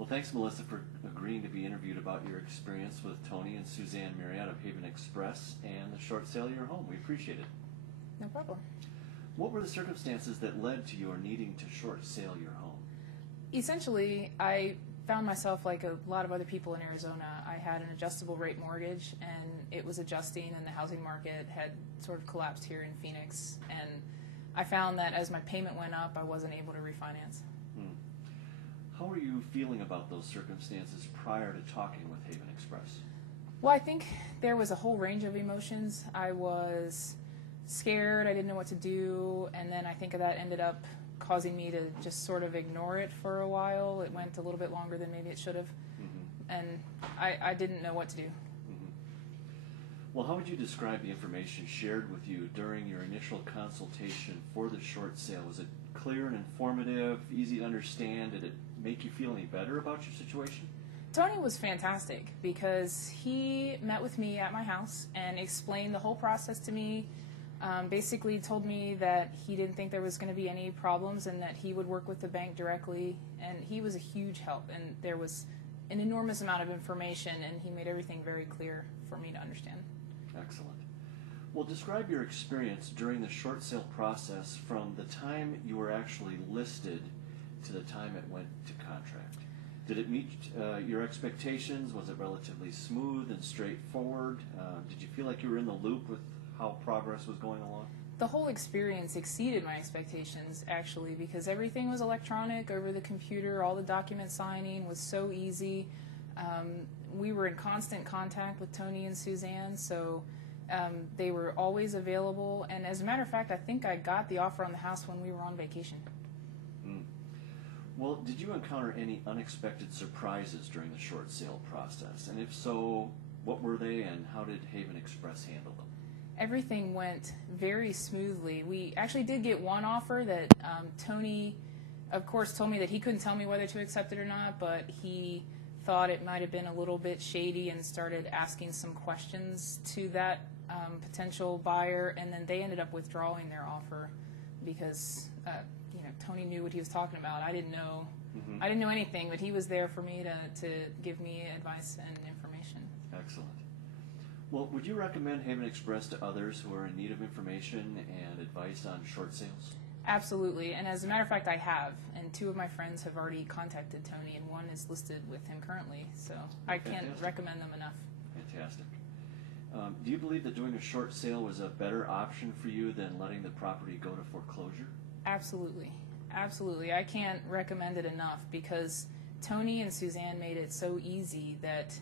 Well, thanks, Melissa, for agreeing to be interviewed about your experience with Tony and Suzanne Marriott of Haven Express and the short sale of your home. We appreciate it. No problem. What were the circumstances that led to your needing to short sale your home? Essentially, I found myself like a lot of other people in Arizona. I had an adjustable rate mortgage, and it was adjusting, and the housing market had sort of collapsed here in Phoenix. And I found that as my payment went up, I wasn't able to refinance. How were you feeling about those circumstances prior to talking with Haven Express? Well, I think there was a whole range of emotions. I was scared, I didn't know what to do, and then I think that ended up causing me to just sort of ignore it for a while. It went a little bit longer than maybe it should have, and I didn't know what to do. Well, how would you describe the information shared with you during your initial consultation for the short sale? Was it clear and informative, easy to understand? Did it make you feel any better about your situation? Tony was fantastic because he met with me at my house and explained the whole process to me. Basically told me that he didn't think there was going to be any problems and that he would work with the bank directly, and he was a huge help, and there was an enormous amount of information, and he made everything very clear for me to understand. Excellent. Well, describe your experience during the short sale process from the time you were actually listed to the time it went to contract. Did it meet your expectations? Was it relatively smooth and straightforward? Did you feel like you were in the loop with how progress was going along? The whole experience exceeded my expectations, actually, because everything was electronic over the computer. All the document signing was so easy. We were in constant contact with Tony and Suzanne, so they were always available. And as a matter of fact, I think I got the offer on the house when we were on vacation. Well, did you encounter any unexpected surprises during the short sale process? And if so, what were they, and how did Haven Express handle them? Everything went very smoothly. We actually did get one offer that Tony, of course, told me that he couldn't tell me whether to accept it or not, but he thought it might have been a little bit shady and started asking some questions to that potential buyer, and then they ended up withdrawing their offer because Tony knew what he was talking about. I didn't know. I didn't know anything, but he was there for me to give me advice and information. Excellent. Well, would you recommend Haven Express to others who are in need of information and advice on short sales? Absolutely, and as a matter of fact, I have, and two of my friends have already contacted Tony, and one is listed with him currently, so I can't recommend them enough. Fantastic. Do you believe that doing a short sale was a better option for you than letting the property go to foreclosure? Absolutely. Absolutely. I can't recommend it enough because Tony and Suzanne made it so easy that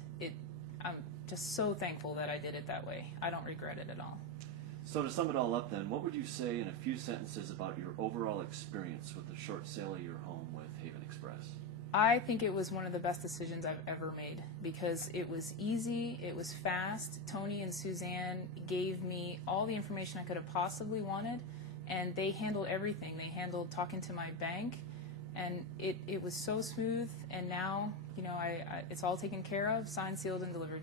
I'm just so thankful that I did it that way. I don't regret it at all. So to sum it all up then, what would you say in a few sentences about your overall experience with the short sale of your home with Haven Express? I think it was one of the best decisions I've ever made because it was easy, it was fast. Tony and Suzanne gave me all the information I could have possibly wanted, and they handled everything. They handled talking to my bank, and it was so smooth, and now it's all taken care of, signed, sealed, and delivered.